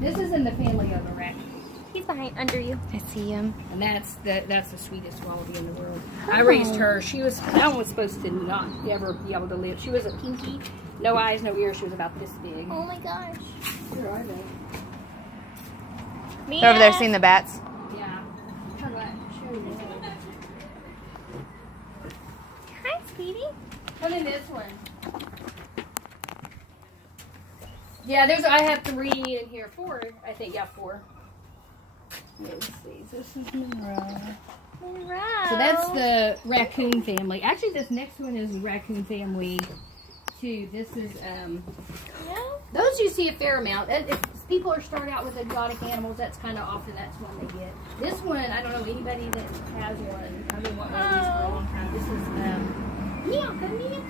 This is in the family of a raccoon. He's behind, under you. I see him. And that's the sweetest wallaby in the world. I raised her. She was, that one was supposed to not ever be able to live. She was a pinky, no eyes, no ears. She was about this big. Oh my gosh. Where are they? Mia. They're over there seeing the bats. Yeah. Turn back. Show you. Hi, sweetie. Come in this one. Yeah, I have 3 in here. 4, I think. Yeah, 4. Let's see. This is Monroe. Monroe. So that's the raccoon family. Actually, this next one is raccoon family too. This is those you see a fair amount. If people are starting out with exotic animals, that's kind of often that's one they get. This one, I don't know anybody that has one. I've been wanting one of these for a long time. This is Mia, come here.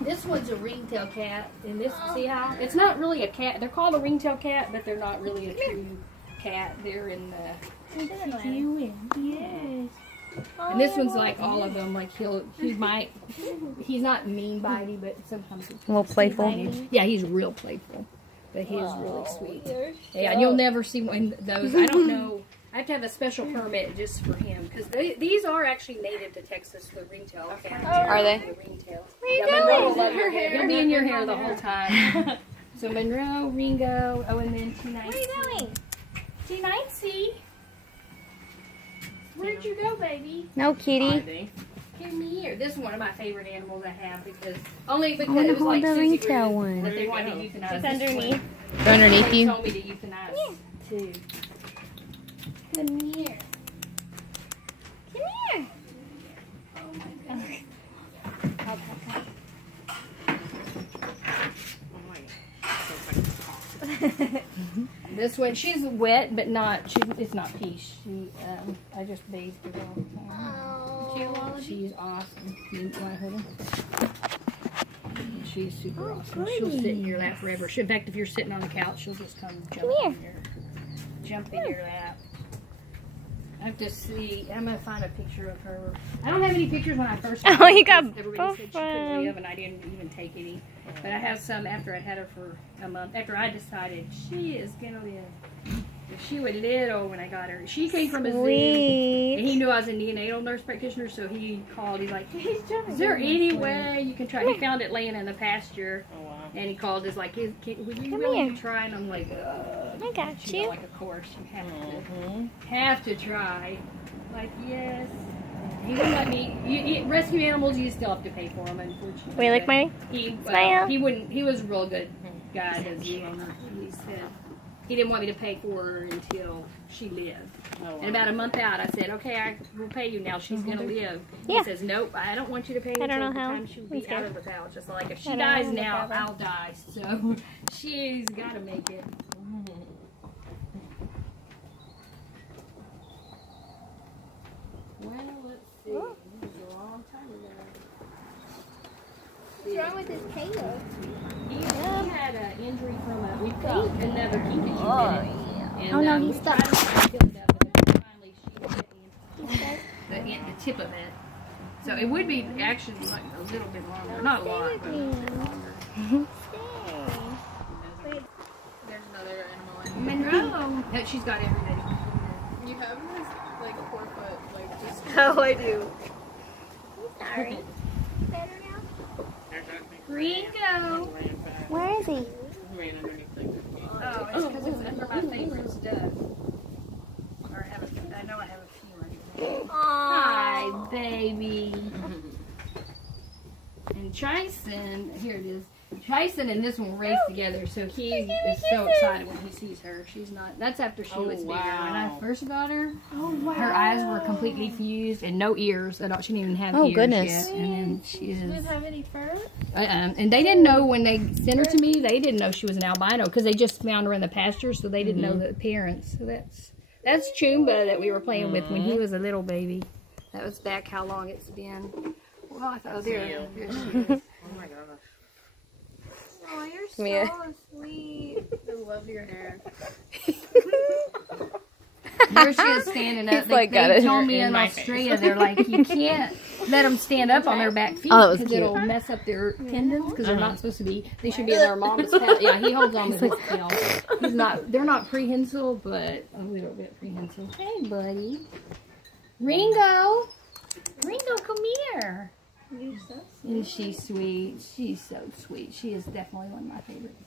This one's a ringtail cat, and this see how it's not really a cat. They're called a ringtail cat, but they're not really a true cat. They're in the yes. And this one's like all of them. Like he's not mean bitey, but sometimes he's A little playful. Yeah, he's real playful, but he is really sweet. Yeah, and you'll never see one of those. I don't know. I have to have a special permit just for him because these are actually native to Texas. The ringtail cat. Are they? The ringtail. What are you Monroe will doing? love your hair. He'll be in your hair the whole time. So Monroe, Ringo, and then T-Nicey. What are you doing? T-Nicey. Where'd you go, baby? No, kitty. Come here. This is one of my favorite animals I have because it wanna was hold like the Susie ringtail Ruth one. that they wanted to euthanize. She's This underneath. one. They're underneath They you. told me to euthanize too. Come here. Come here. Oh my gosh. This one, she's wet, but it's not peach. I just bathed her all the time. Oh. She's awesome. You want to hold her? She's super awesome. She'll sit in your lap forever. In fact, if you're sitting on the couch, she'll just come jump in your lap. I have to see. I'm gonna find a picture of her. I don't have any pictures when I first. Oh, you got everybody both said she couldn't live, and I didn't even take any. But I have some after I had her for a month. After I decided she is gonna live. She was little when I got her. She came from a zoo, and he knew I was a neonatal nurse practitioner, so he called. He's like, "Is there any way you can try?" He found it laying in the pasture, and he called. He's like, "Would you really try?" And I'm like, I got She's you. like, "Of course, you have to try." Like, yes. He wouldn't let me. Rescue animals, you still have to pay for them, unfortunately. Wait, like my smile. He wouldn't. He was a real good guy as a zoo owner. He said he didn't want me to pay for her until she lived. And about a month out, I said, "Okay, I will pay you now. She's gonna live." Yeah. He says, "Nope, I don't want you to pay I don't until know the how. time she'll be out of the pouch." Just like if she I don't dies know now, the I'll die. So she's got to make it. Well, let's see. This is a long time ago. What's wrong with this Caleb? He had an injury from we thought another key that you did. Oh, no, he's stuck. Finally, she hit the tip of it. So it would be actually like a little bit longer. Not a lot, but a little bit longer. There's another animal in Monroe. That she's got everything. You have this like 4 foot like just Oh, I do. Sorry. Better now? Ringo. Where is he? ran underneath the Oh, it's because it's under my favorite stuff. Or I know I have a few right here. Hi, baby. And Chison, here it is. Chison and this one race together, so he is so excited when he sees her. She's not. That's after she was bigger. When I first got her, her eyes were completely fused and no ears at all. She didn't even have ears goodness. yet. And then she is. didn't have any fur? And they didn't know when they sent her to me. They didn't know she was an albino because they just found her in the pasture, so they didn't know the appearance. So that's Chumba that we were playing with when he was a little baby. That was back how long it's been. Well, I thought, there she is. Oh my gosh. Oh, you're so Mia. sweet. I love your hair. There she is standing up. He's like, got they it told me in in my Australia, they're like, you can't let them stand up on their back feet Oh, it was because cute. it'll mess up their tendons because they're not supposed to be. They should be in their mom's paddle. Yeah, he holds on with his tail. He's not. They're not prehensile, but a little bit prehensile. Hey, buddy, Ringo. Ringo, come here. And she's sweet. She's so sweet. She is definitely one of my favorites.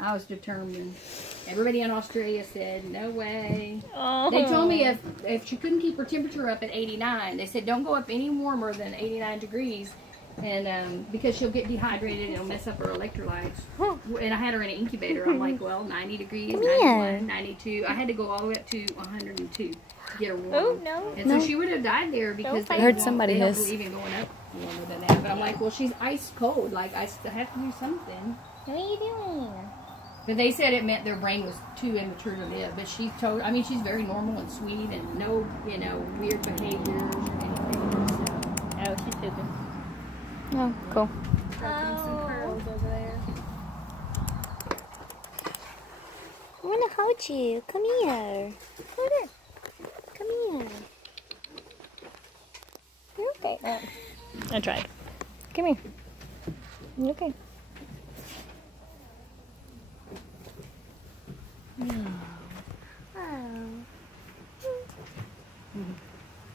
I was determined. Everybody in Australia said, no way. Oh. They told me if she couldn't keep her temperature up at 89, they said don't go up any warmer than 89 degrees. And because she'll get dehydrated and it'll mess up her electrolytes. And I had her in an incubator. I'm like, well, 90 degrees, 91, 92. I had to go all the way up to 102 to get her warm. Oh, no. And so she would have died there because I they heard won't- somebody they don't hiss. believe in going up warmer than that. But I'm like, well, she's ice cold. Like, I still have to do something. What are you doing? But they said it meant their brain was too immature to live. But she's told, I mean, she's very normal and sweet and no, weird behaviors or anything. So. Oh, she's pooping. Oh, cool. Oh. Curls over there. I want to hold you. Come here. Hold her. Come here. You're okay. I tried. Come here. You okay? Oh.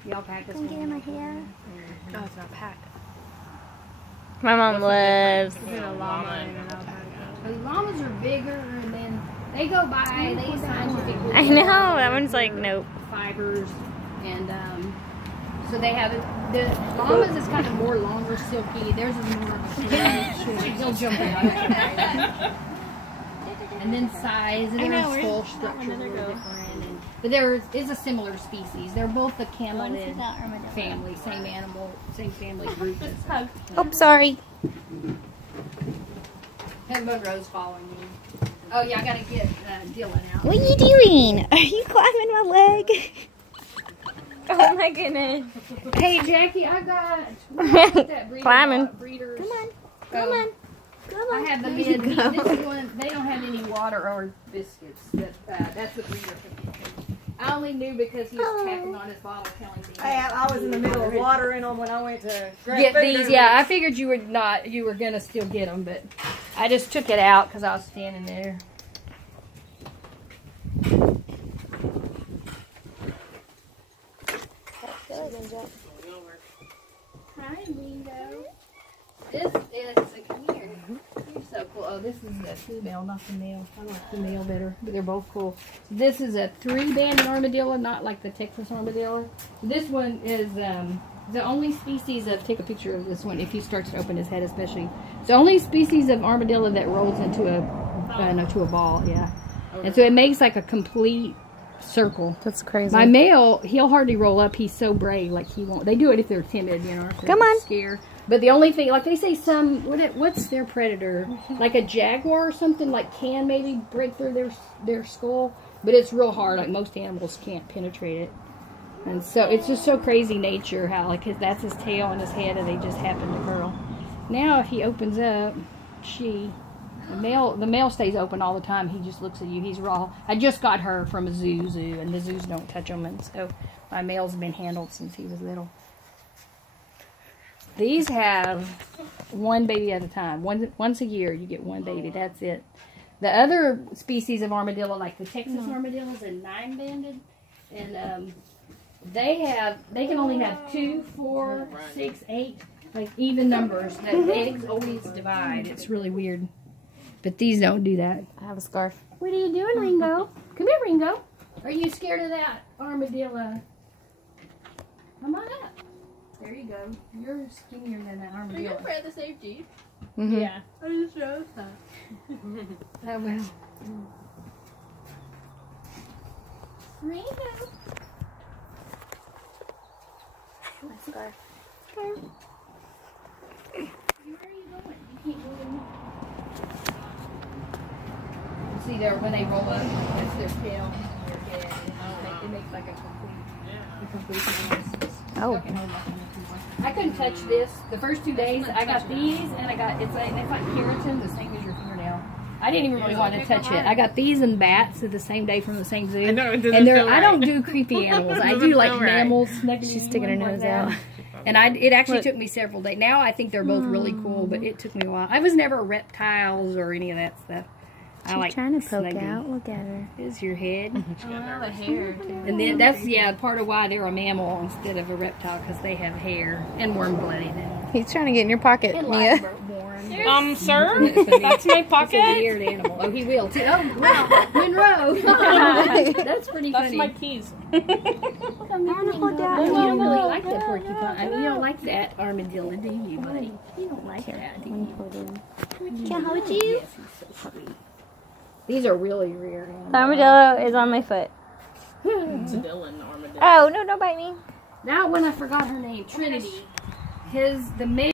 Y'all practice. Come get in my hair. Oh, it's not packed. My mom loves. Is it a llama and an alpaca? The llamas are bigger and then they go by, they scientifically. I know. That one's like, nope. Fibers and so they have the llamas is kind of more longer, silky. Theirs is more of a he'll jump out. And then size and their skull structure is a little different. But there is a similar species. They're both the camelid family, same animal, same family group. As Oh, sorry. and Monroe's following me. Oh yeah, I gotta get Dylan out. What are you doing? Are you climbing my leg? Oh my goodness. Hey Jackie, I got that breeder, Climbing. breeders. Come on. Come on. Come I on. have the mid. This is one. They don't have any water or biscuits. That's the breeder. I only knew because he was tapping on his bottle, telling me. I was in the middle of watering them when I went to Get these. Yeah, I figured you would not. You were gonna still get them, but I just took it out because I was standing there. Hi, Ringo. This is come here. You're so cool. Oh, this is a female, not the male. I like the male better, but they're both cool. This is a 3-banded armadillo, not like the Texas armadillo. This one is the only species of. Take a picture of this one if he starts to open his head, especially. It's the only species of armadillo that rolls into a ball. Yeah, and so it makes like a complete circle. That's crazy. My male, he'll hardly roll up. He's so brave, like he won't. They do it if they're timid, you know. If they're Come on. scared. But the only thing, like they say, what's their predator? Like a jaguar or something, like can maybe break through their skull, but it's real hard. Like most animals can't penetrate it, and so it's just so crazy nature how like that's his tail and his head, and they just happen to curl. Now if he opens up, the male stays open all the time. He just looks at you. He's raw. I just got her from a zoo, and the zoos don't touch them, and so my male's been handled since he was little. These have one baby at a time. Once a year, you get one baby. That's it. The other species of armadillo, like the Texas armadillos, are 9-banded, and they can only have 2, 4, 6, 8, like even numbers. The eggs always divide. It's really weird. But these don't do that. I have a scarf. What are you doing, Ringo? Come here, Ringo. Are you scared of that armadillo? Come on up. There you go. You're skinnier than that Are you armadillo. afraid of the same Jeep? Mm-hmm. Yeah. I just drove that. Oh, well. Ringo. My scarf. Where are you going? You can't go anymore. See there when they roll up, that's their tail and their head. And it makes like a complete noise. Oh. I couldn't touch this. The first 2 days, I got these, and it's like keratin, the same as your fingernail. I didn't even really want to touch it. I got these and bats the same day from the same zoo. I know, it doesn't and feel I don't right. do creepy animals. I Doesn't do like feel right. mammals. She's sticking her nose out. And it actually took me several days. Now I think they're both really cool, but it took me a while. I was never reptiles or any of that stuff. I like trying to poke Snuggie. out. Look at her. Here's your head. Oh, the hair. And then that's, part of why they're a mammal instead of a reptile, because they have hair and warm-blooded. He's trying to get in your pocket, Mia. Sir? That's my pocket? He's a weird animal. Oh, he will too. Oh, wow. Monroe. That's pretty funny. That's my keys. I want to hold down. You don't really like that porcupine. I mean, you don't like that armadillo, do you, buddy? You don't like that, do you? Can I hold you? Yes, he's so sweet. These are really rare animals. The armadillo is on my foot. It's a villain armadillo. Oh, no, don't bite me. Now, when I forgot her name, Trinity, the male